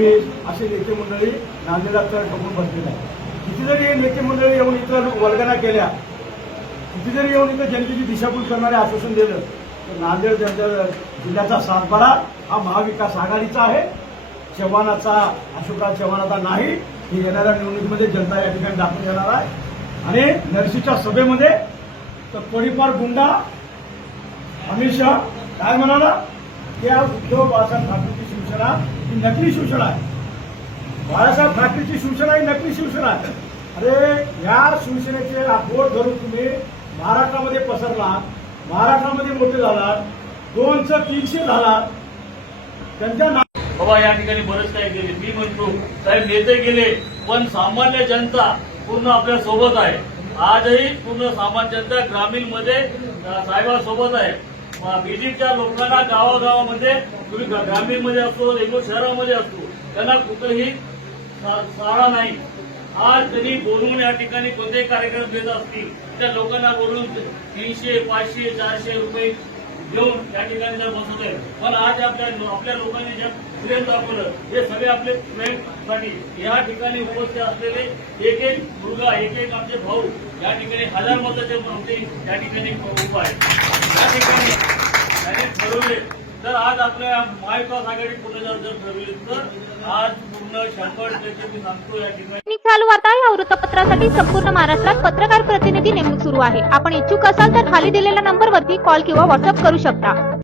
फडणवीस असे नेते मंडळी नांदेडात ठोकून बसलेले आहेत. किती जरी हे नेते मंडळी येऊन इथं वल्गना केल्या, किती जरी येऊन इथं जनतेची दिशाभूल करणारे आश्वासन दिलं, तर नांदेड जिल्ह्याचा सातबारा हा महाविकास आघाडीचा आहे, चव्हाणाचा, अशोकराव चव्हाणाचा नाही. हे येणाऱ्या निवडणुकीमध्ये जनता या ठिकाणी दाखवून देणार आहे. आणि नरसीच्या सभेमध्ये तर परिवार गुंडा अमित शहा काय म्हणाला की आज उद्धव बाळासाहेब ठाकरेची शिवसेना ही नकली शिवसेना आहे. बाळासाहेब ठाकरेची शिवसेना ही नकली शिवसेना आहे. अरे या शिवसेनेचे बोट धरून तुम्ही महाराष्ट्रामध्ये पसरलात, महाराष्ट्रामध्ये मोठे झालात, 2चं 300 झालात. त्यांच्या बाबा या ठिकाणी बरेच काही गेले. मी म्हणतो साहेब नेते गेले, पण सामान्य जनता पूर्ण आपल्या सोबत आहे. आजही पूर्ण सामान्य जनता ग्रामीणमध्ये साहेबांसोबत आहे. बीजेपीच्या लोकांना गावागावामध्ये तुम्ही ग्रामीणमध्ये असतो, एकूण शहरामध्ये असतो, त्यांना कुठेही सारा नाही. आज त्यांनी बोलून या ठिकाणी कोणतेही कार्यक्रम देत असतील त्या लोकांना बोलून 300, 500, 400 रुपये घेऊन या ठिकाणी जर बसत आहे. पण आज आपल्या लोकांनी जे प्रेम दाखवलं हे सगळे आपले प्रेमसाठी या ठिकाणी उपस्थित असलेले एक एक मुलगा, एक एक आमचे भाऊ या ठिकाणी 1000 मताचे आमचे या ठिकाणी उभा आहे. या ठिकाणी त्यांनी ठरवले तर आज आपल्या महाविकास आघाडी पूर्ण जर ठरवली तर आज पूर्ण 100% मी सांगतो या ठिकाणी चालू वार्ता या वृत्तपत्रासाठी संपूर्ण महाराष्ट्रात पत्रकार प्रतिनिधी नेमणूक सुरू आहे. आपण इच्छुक असाल तर खाली दिलेल्या नंबरवरती कॉल किंवा व्हॉट्सअप करू शकता.